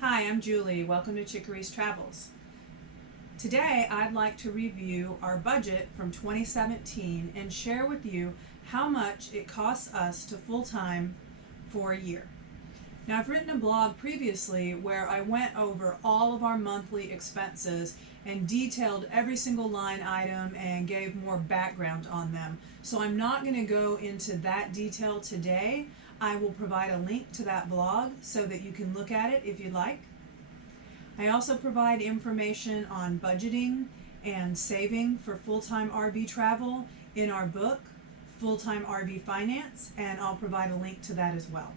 Hi, I'm Julie. Welcome to Chickery's Travels. Today, I'd like to review our budget from 2017 and share with you how much it costs us to full-time for a year. Now, I've written a blog previously where I went over all of our monthly expenses and detailed every single line item and gave more background on them. So I'm not going to go into that detail today. I will provide a link to that blog so that you can look at it if you'd like. I also provide information on budgeting and saving for full-time RV travel in our book, Full-Time RV Finance, and I'll provide a link to that as well.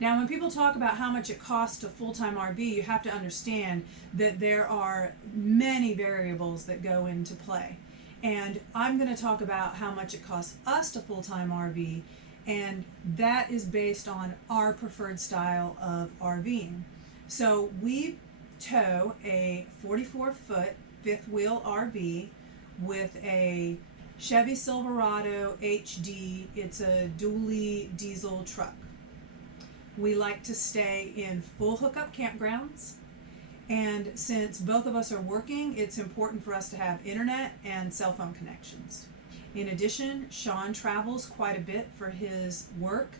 Now, when people talk about how much it costs to full-time RV, you have to understand that there are many variables that go into play. And I'm going to talk about how much it costs us to full-time RV, and that is based on our preferred style of RVing. So we tow a 44-foot fifth wheel RV with a Chevy Silverado HD. It's a dually diesel truck. We like to stay in full hookup campgrounds, and since both of us are working, it's important for us to have internet and cell phone connections. In addition, Sean travels quite a bit for his work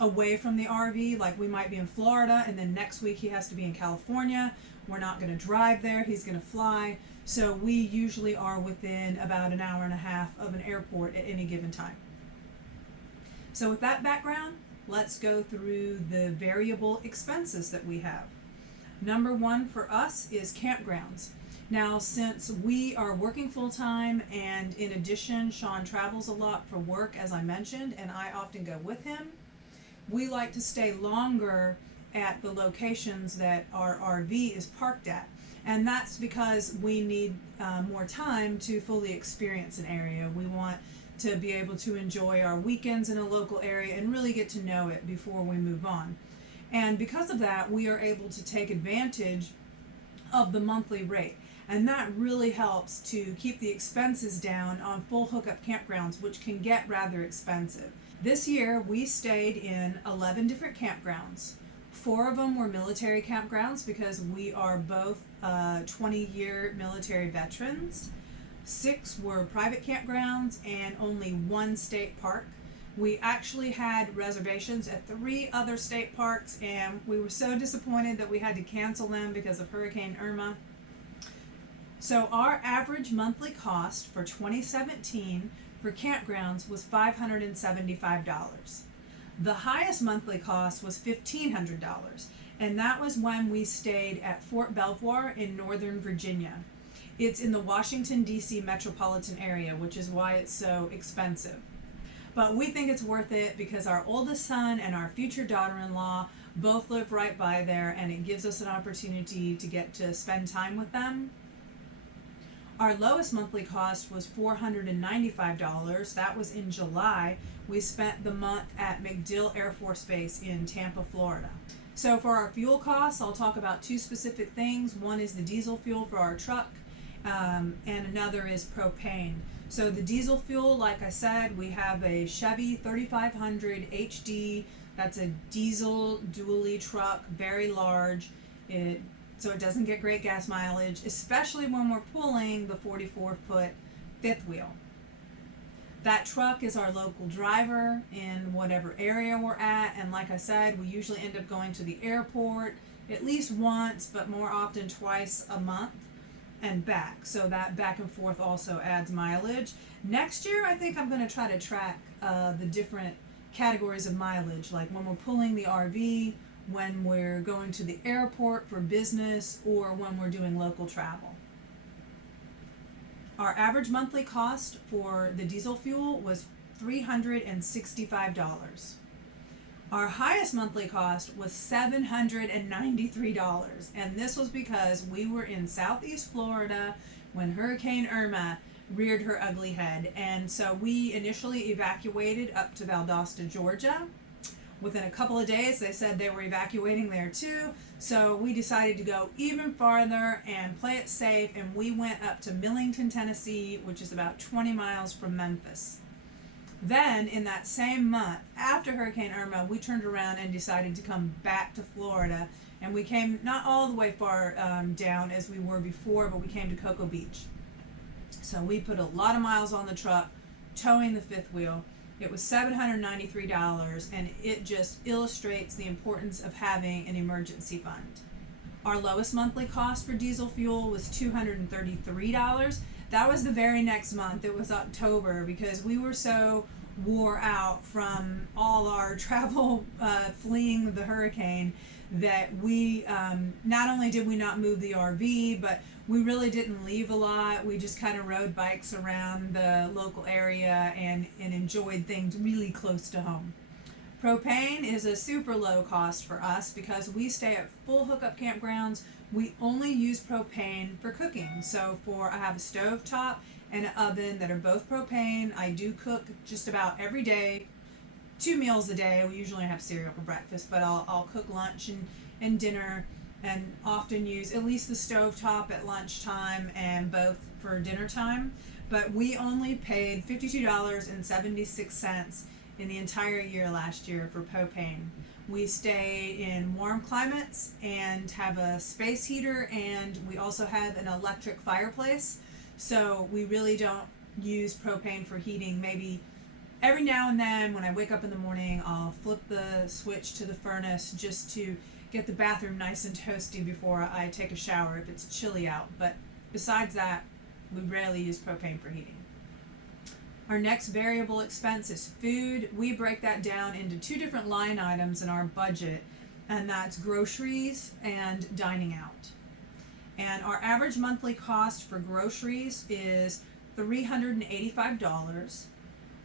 away from the RV. Like, we might be in Florida and then next week he has to be in California. We're not going to drive there, he's going to fly. So we usually are within about an hour and a half of an airport at any given time. So with that background, let's go through the variable expenses that we have. Number one for us is campgrounds. Now, since we are working full-time and in addition Sean travels a lot for work, as I mentioned, and I often go with him, we like to stay longer at the locations that our RV is parked at. And that's because we need more time to fully experience an area. We want to be able to enjoy our weekends in a local area and really get to know it before we move on. And because of that, we are able to take advantage of the monthly rate. And that really helps to keep the expenses down on full hookup campgrounds, which can get rather expensive. This year, we stayed in 11 different campgrounds. 4 of them were military campgrounds because we are both 20-year military veterans. 6 were private campgrounds and only 1 state park. We actually had reservations at 3 other state parks, and we were so disappointed that we had to cancel them because of Hurricane Irma. So our average monthly cost for 2017 for campgrounds was $575. The highest monthly cost was $1,500, and that was when we stayed at Fort Belvoir in Northern Virginia. It's in the Washington, D.C. metropolitan area, which is why it's so expensive. But we think it's worth it because our oldest son and our future daughter-in-law both live right by there, and it gives us an opportunity to get to spend time with them. Our lowest monthly cost was $495. That was in July. We spent the month at MacDill Air Force Base in Tampa, Florida. So for our fuel costs, I'll talk about 2 specific things. One is the diesel fuel for our truck, and another is propane. So the diesel fuel, like I said, we have a Chevy 3500 HD. That's a diesel dually truck, very large. So it doesn't get great gas mileage, especially when we're pulling the 44-foot fifth wheel. That truck is our local driver in whatever area we're at, and like I said, we usually end up going to the airport at least once, but more often twice a month and back. So that back and forth also adds mileage. Next year, I think I'm going to try to track the different categories of mileage, like when we're pulling the RV, when we're going to the airport for business, or when we're doing local travel. Our average monthly cost for the diesel fuel was $365. Our highest monthly cost was $793, and this was because we were in Southeast Florida when Hurricane Irma reared her ugly head, and so we initially evacuated up to Valdosta, Georgia. Within a couple of days, they said they were evacuating there too, so we decided to go even farther and play it safe, and we went up to Millington, Tennessee, which is about 20 miles from Memphis. Then, in that same month, after Hurricane Irma, we turned around and decided to come back to Florida. And we came not all the way far down as we were before, but we came to Cocoa Beach. So we put a lot of miles on the truck, towing the fifth wheel. It was $793, and it just illustrates the importance of having an emergency fund. Our lowest monthly cost for diesel fuel was $233. That was the very next month. It was October, because we were so wore out from all our travel fleeing the hurricane that we not only did we not move the RV, but we really didn't leave a lot. We just kind of rode bikes around the local area and enjoyed things really close to home. Propane is a super low cost for us because we stay at full hookup campgrounds. We only use propane for cooking. So I have a stove top and an oven that are both propane. I do cook just about every day, 2 meals a day. We usually have cereal for breakfast, but I'll cook lunch and dinner, and often use at least the stove top at lunchtime and both for dinner time. But we only paid $52.76 in the entire year last year for propane. We stay in warm climates and have a space heater, and we also have an electric fireplace. So we really don't use propane for heating. Maybe every now and then when I wake up in the morning, I'll flip the switch to the furnace just to get the bathroom nice and toasty before I take a shower if it's chilly out. But besides that, we rarely use propane for heating. Our next variable expense is food. We break that down into 2 different line items in our budget, and that's groceries and dining out. And our average monthly cost for groceries is $385.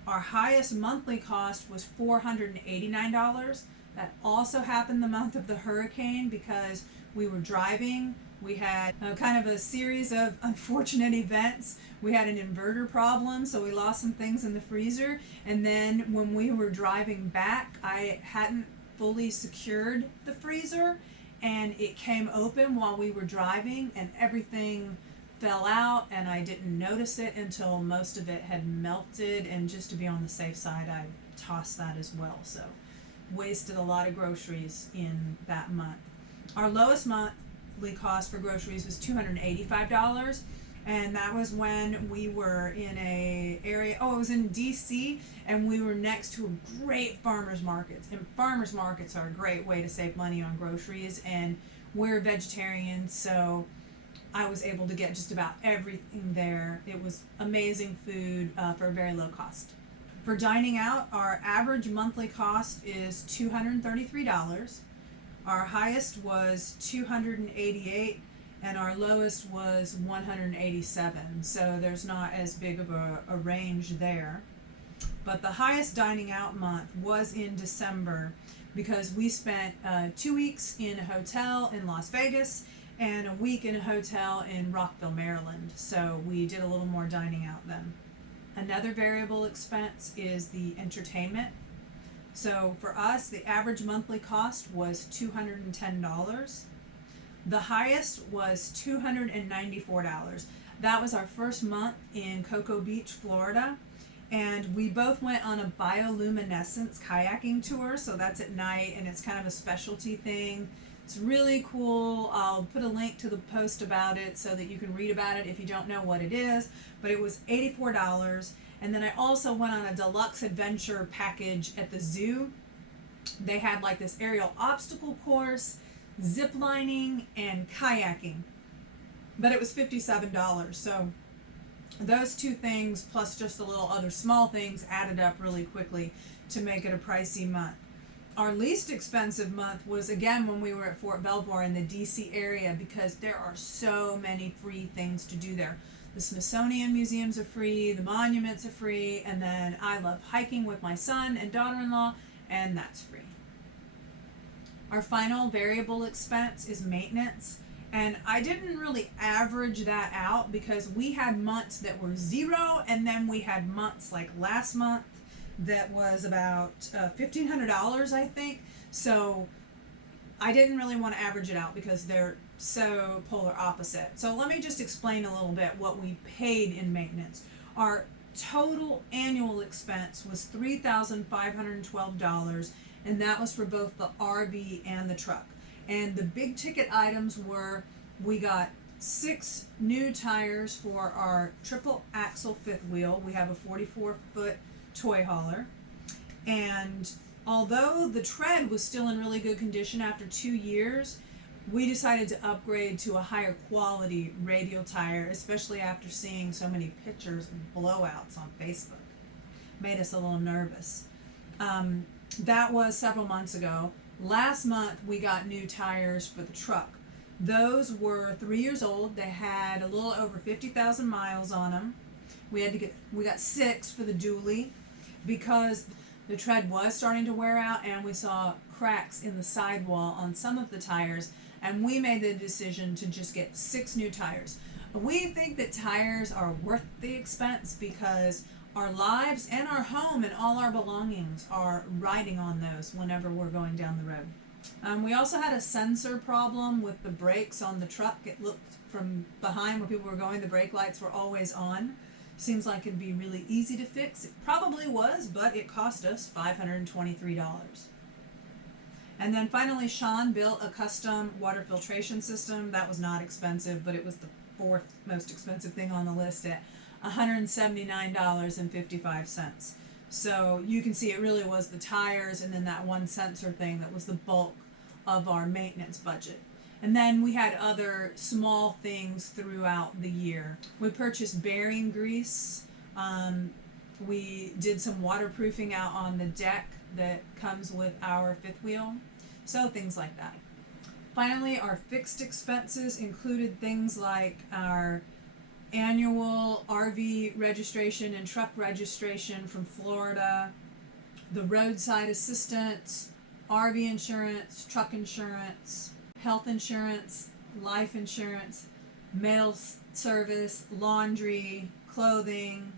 Our highest monthly cost was $489. That also happened the month of the hurricane because we were driving. We had kind of a series of unfortunate events. We had an inverter problem, so we lost some things in the freezer. And then when we were driving back, I hadn't fully secured the freezer, and it came open while we were driving, and everything fell out, and I didn't notice it until most of it had melted. And just to be on the safe side, I tossed that as well. So wasted a lot of groceries in that month. Our lowest monthly cost for groceries was $285, and that was when we were in a area, it was in DC, and we were next to a great farmers markets, and farmers markets are a great way to save money on groceries, and we're vegetarians, so I was able to get just about everything there. It was amazing food for a very low cost. For dining out, our average monthly cost is $233. Our highest was $288, and our lowest was $187. So there's not as big of a range there. But the highest dining out month was in December because we spent 2 weeks in a hotel in Las Vegas and a week in a hotel in Rockville, Maryland. So we did a little more dining out then. Another variable expense is the entertainment. So for us, the average monthly cost was $210. The highest was $294. That was our first month in Cocoa Beach, Florida. And we both went on a bioluminescence kayaking tour. So that's at night, and it's kind of a specialty thing. It's really cool. I'll put a link to the post about it so that you can read about it if you don't know what it is. But it was $84. And then I also went on a deluxe adventure package at the zoo. They had like this aerial obstacle course, zip lining, and kayaking. But it was $57. So those 2 things plus just a little other small things added up really quickly to make it a pricey month. Our least expensive month was again when we were at Fort Belvoir in the DC area because there are so many free things to do there. The Smithsonian museums are free, the monuments are free, and then I love hiking with my son and daughter-in-law, and that's free. Our final variable expense is maintenance, and I didn't really average that out because we had months that were 0, and then we had months like last month that was about $1,500, I think. So I didn't really want to average it out because they're so polar opposite. So let me just explain a little bit what we paid in maintenance. Our total annual expense was $3,512, and that was for both the RV and the truck. And the big ticket items were, we got 6 new tires for our triple axle fifth wheel. We have a 44-foot toy hauler, and although the tread was still in really good condition after 2 years, we decided to upgrade to a higher quality radial tire, especially after seeing so many pictures of blowouts on Facebook. Made us a little nervous. That was several months ago. Last month we got new tires for the truck. Those were 3 years old. They had a little over 50,000 miles on them. We got 6 for the dually because the tread was starting to wear out, and we saw cracks in the sidewall on some of the tires, and we made the decision to just get 6 new tires. We think that tires are worth the expense because our lives and our home and all our belongings are riding on those whenever we're going down the road. We also had a sensor problem with the brakes on the truck. It looked from behind where people were going, the brake lights were always on. Seems like it'd be really easy to fix. It probably was, but it cost us $523. And then finally, Sean built a custom water filtration system. That was not expensive, but it was the 4th most expensive thing on the list at $179.55. So you can see it really was the tires and then that one sensor thing that was the bulk of our maintenance budget. And then we had other small things throughout the year. We purchased bearing grease. We did some waterproofing out on the deck that comes with our fifth wheel. So things like that. Finally, our fixed expenses included things like our annual RV registration and truck registration from Florida, the roadside assistance, RV insurance, truck insurance, health insurance, life insurance, mail service, laundry, clothing,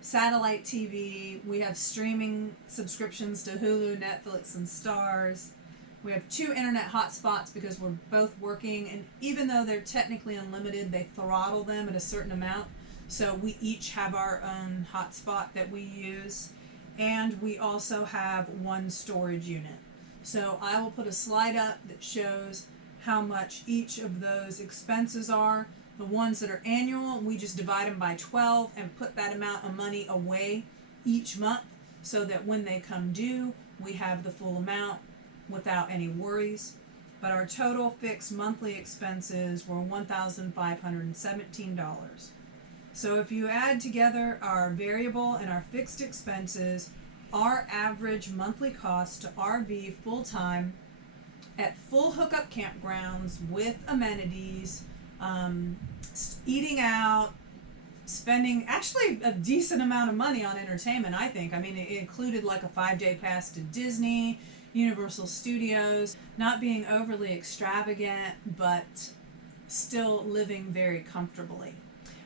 satellite TV. We have streaming subscriptions to Hulu, Netflix, and Stars. We have 2 internet hotspots because we're both working, and even though they're technically unlimited, they throttle them at a certain amount. So we each have our own hotspot that we use, and we also have 1 storage unit. So I will put a slide up that shows how much each of those expenses are. The ones that are annual, we just divide them by 12 and put that amount of money away each month so that when they come due, we have the full amount without any worries. But our total fixed monthly expenses were $1,517. So if you add together our variable and our fixed expenses, our average monthly cost to RV full-time at full hookup campgrounds with amenities, eating out, spending actually a decent amount of money on entertainment, I think. I mean, it included like a 5-day pass to Disney, Universal Studios, not being overly extravagant, but still living very comfortably.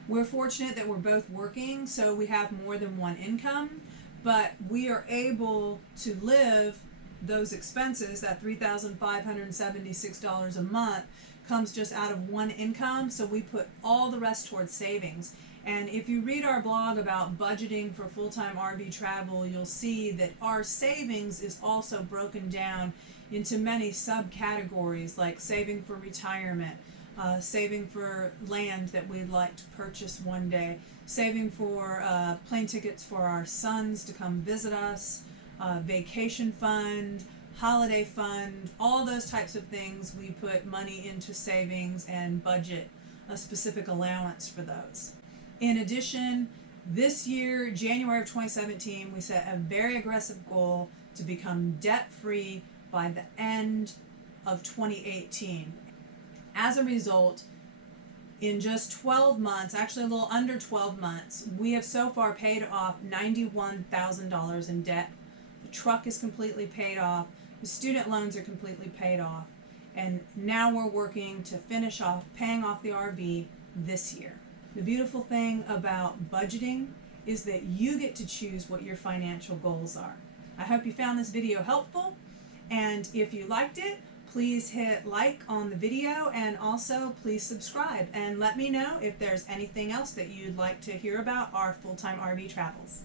We're fortunate that we're both working, so we have more than one income, but we are able to live those expenses. That $3,576 a month comes just out of one income, so we put all the rest towards savings. And if you read our blog about budgeting for full-time RV travel, you'll see that our savings is also broken down into many subcategories, like saving for retirement, saving for land that we'd like to purchase one day, saving for plane tickets for our sons to come visit us, vacation fund, holiday fund, all those types of things. We put money into savings and budget a specific allowance for those. In addition, this year, January of 2017, we set a very aggressive goal to become debt-free by the end of 2018. As a result, in just 12 months, actually a little under 12 months, we have so far paid off $91,000 in debt. The truck is completely paid off. The student loans are completely paid off. And now we're working to finish off paying off the RV this year. The beautiful thing about budgeting is that you get to choose what your financial goals are. I hope you found this video helpful, and if you liked it, Please hit like on the video, and also please subscribe and let me know if there's anything else that you'd like to hear about our full-time RV travels.